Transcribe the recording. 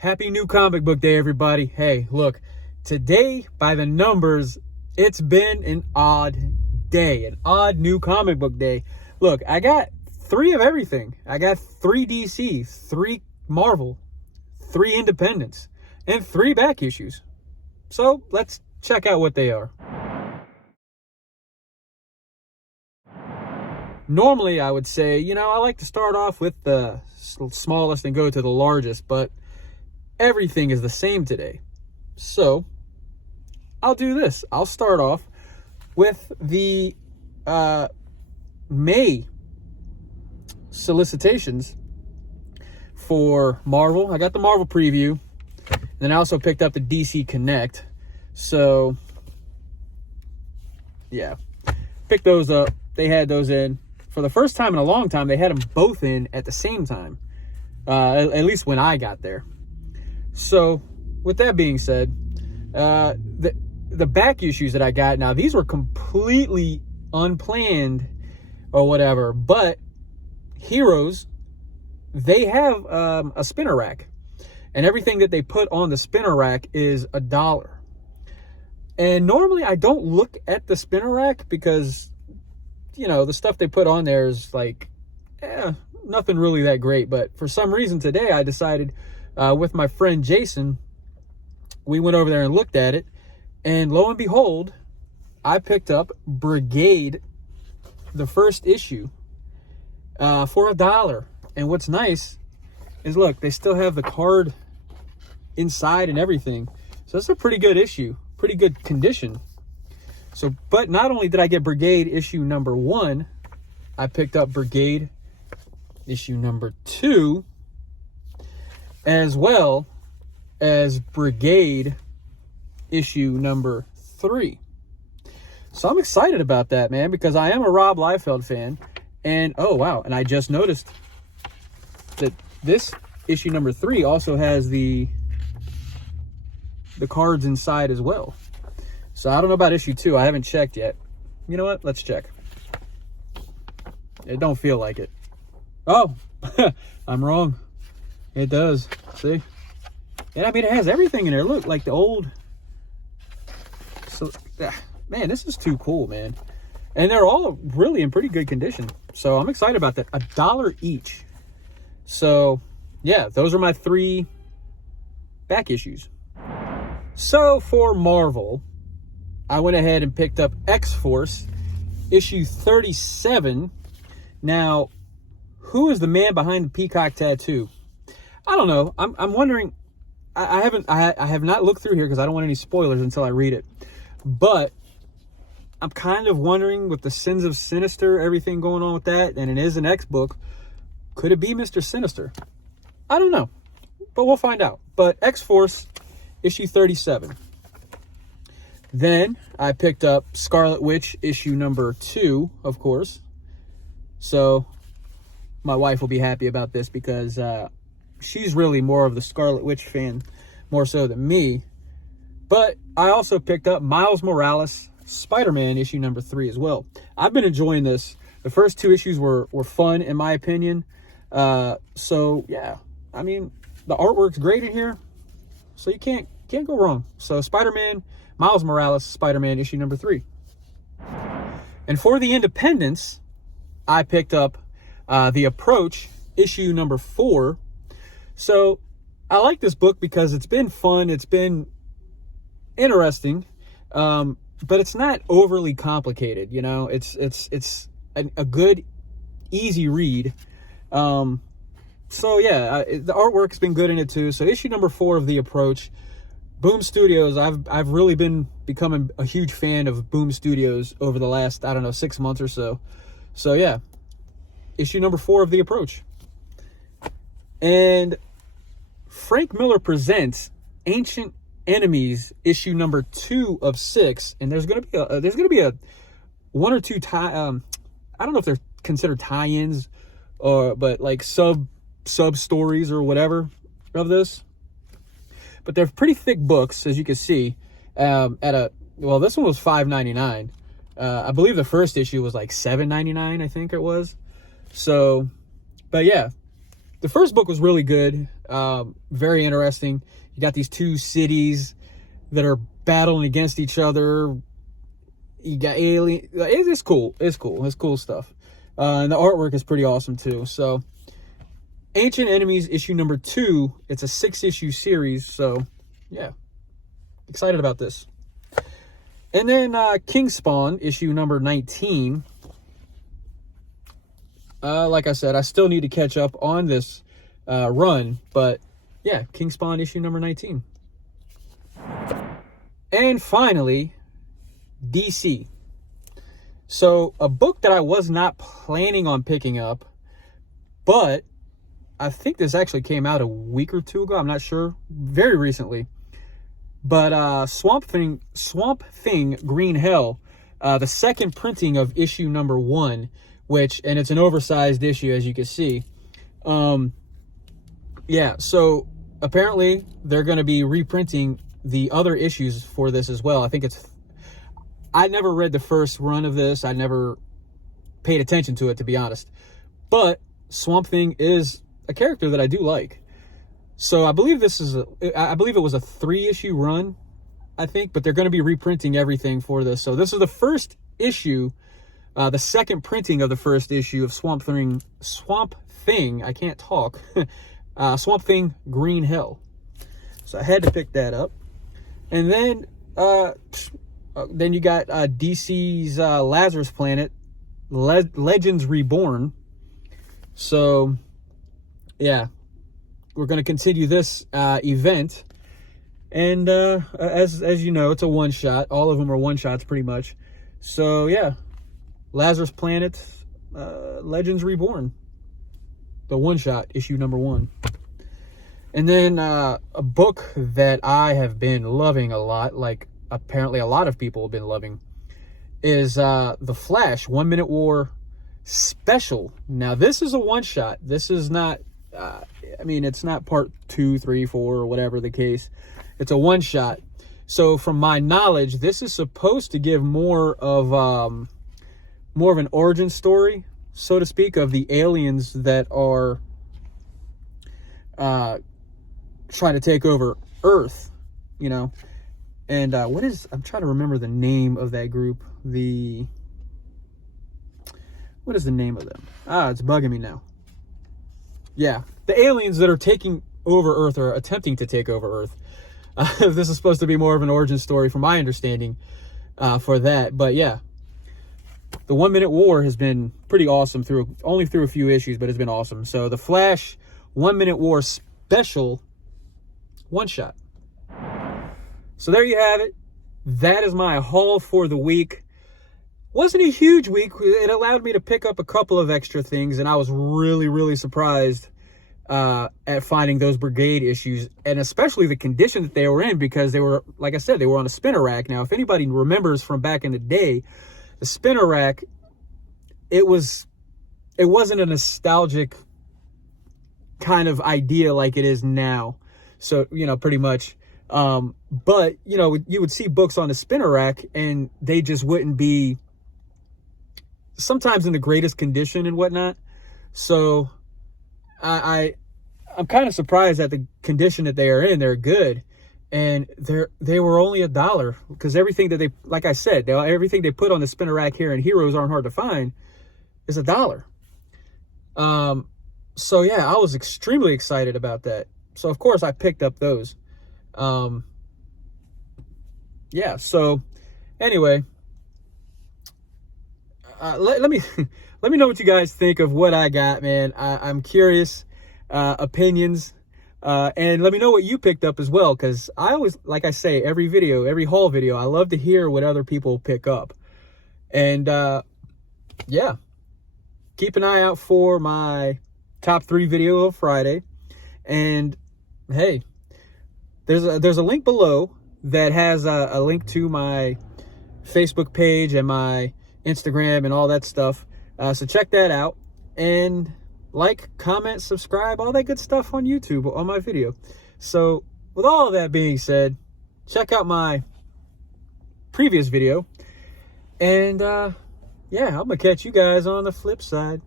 Happy new comic book day, everybody. Hey, look, today, by the numbers, it's been an odd day, an odd new comic book day. Look, I got 3 of everything. I got 3 DC, 3 Marvel, 3 Independents, and 3 back issues. So let's check out what they are. Normally, I would say, I like to start off with the smallest and go to the largest, but everything is the same today. So I'll do this. I'll start off with the May solicitations for Marvel. I got the Marvel preview. Then I also picked up the DC Connect. So yeah, picked those up. They had those in. For the first time in a long time, they had them both in at the same time. At least when I got there. So, with that being said, the back issues that I got, now these were completely unplanned or whatever, but Heroes, they have a spinner rack, and everything that they put on the spinner rack is $1. And normally I don't look at the spinner rack because, the stuff they put on there is like, nothing really that great. But for some reason today I decided, with my friend Jason, we went over there and looked at it, and lo and behold, I picked up Brigade, the first issue, for $1. And what's nice is, look, they still have the card inside and everything. So it's a pretty good issue, pretty good condition. So, but not only did I get Brigade issue number 1, I picked up Brigade issue number 2, as well as Brigade issue number 3. So I'm excited about that, man, because I am a Rob Liefeld fan. And, oh, wow, and I just noticed that this issue number 3 also has the cards inside as well. So I don't know about issue 2. I haven't checked yet. You know what? Let's check. It don't feel like it. Oh, I'm wrong. It does. See? And I mean, it has everything in there. Look, like the old. So, man, this is too cool, man. And they're all really in pretty good condition. So I'm excited about that. $1 each. So, yeah, those are my 3 back issues. So for Marvel, I went ahead and picked up X-Force issue 37. Now, who is the man behind the peacock tattoo? I don't know. I'm wondering. I have not looked through here because I don't want any spoilers until I read it. But I'm kind of wondering, with the Sins of Sinister, everything going on with that, and it is an X book, could it be Mr. Sinister? I don't know, but we'll find out. But X-Force issue 37. Then I picked up Scarlet Witch issue number 2, of course. So my wife will be happy about this because she's really more of the Scarlet Witch fan, more so than me. But I also picked up Miles Morales Spider-Man issue number 3 as well. I've been enjoying this. The first 2 issues were fun, in my opinion. So yeah, I mean, the artwork's great in here, so you can't go wrong. So Spider-Man, Miles Morales Spider-Man issue number 3. And for the Independents, I picked up The Approach issue number 4. So I like this book because it's been fun, it's been interesting, but it's not overly complicated. It's a good, easy read. So yeah, the artwork's been good in it too. So issue number 4 of The Approach. Boom Studios, I've really been becoming a huge fan of Boom Studios over the last, 6 months or so. So yeah, issue number 4 of The Approach. And Frank Miller presents Ancient Enemies issue number 2 of 6, and there's gonna be a 1 or 2 I don't know if they're considered tie-ins but like sub stories or whatever of this. But they're pretty thick books, as you can see. This one was $5.99. I believe the first issue was like $7.99, I think it was. So, but yeah, the first book was really good. Very interesting. You got these two cities that are battling against each other. You got alien. It's cool. It's cool. It's cool stuff. And the artwork is pretty awesome too. So, Ancient Enemies issue number 2. It's a 6-issue series. So, yeah, excited about this. And then King Spawn issue number 19. Like I said, I still need to catch up on this run, but yeah, King Spawn issue number 19. And finally, DC. So, a book that I was not planning on picking up, but I think this actually came out a week or two ago. I'm not sure. Very recently. But Swamp Thing Green Hell, the second printing of issue number 1, and it's an oversized issue, as you can see. Yeah, so apparently they're going to be reprinting the other issues for this as well. I never read the first run of this. I never paid attention to it, to be honest. But Swamp Thing is a character that I do like. So I believe it was a 3-issue run, I think, but they're going to be reprinting everything for this. So this is the first issue, the second printing of the first issue of Swamp Thing, I can't talk, Swamp Thing Green Hell. So I had to pick that up. And then you got DC's Lazarus Planet, Legends Reborn. So, yeah, we're going to continue this event. And as you know, it's a one-shot. All of them are one-shots pretty much. So, yeah, Lazarus Planet, Legends Reborn. The one-shot, issue number 1. And then a book that I have been loving a lot, like apparently a lot of people have been loving, is The Flash 1 Minute War Special. Now, this is a one-shot. This is not, it's not part 2, 3, 4, or whatever the case. It's a one-shot. So, from my knowledge, this is supposed to give more of an origin story, so to speak, of the aliens that are trying to take over Earth, you know. And I'm trying to remember the name of that group. What is the name of them? It's bugging me now. Yeah, the aliens that are taking over Earth, or attempting to take over Earth. This is supposed to be more of an origin story, from my understanding, for that. But yeah, the 1 Minute War has been pretty awesome only through a few issues, but it's been awesome. So the Flash 1 Minute War Special one-shot. So there you have it. That is my haul for the week. Wasn't a huge week. It allowed me to pick up a couple of extra things, and I was really, really surprised at finding those Brigade issues, and especially the condition that they were in, because they were, like I said, they were on a spinner rack. Now, if anybody remembers from back in the day, the spinner rack, it wasn't a nostalgic kind of idea like it is now. So, pretty much. But, you would see books on the spinner rack, and they just wouldn't be sometimes in the greatest condition and whatnot. So I'm kind of surprised at the condition that they are in. They're good. And they were only $1, because everything that like I said, everything they put on the spinner rack here in Heroes Aren't Hard to Find is $1. So yeah, I was extremely excited about that. So of course I picked up those. Yeah, so anyway, let me know what you guys think of what I got, man. I'm curious, opinions, and let me know what you picked up as well, because I always, like I say, every haul video, I love to hear what other people pick up. And yeah, keep an eye out for my top 3 video of Friday. And hey, there's a link below that has a link to my Facebook page and my Instagram and all that stuff. So check that out, and like, comment, subscribe, all that good stuff on YouTube on my video. So with all of that being said, check out my previous video, and yeah, I'm gonna catch you guys on the flip side.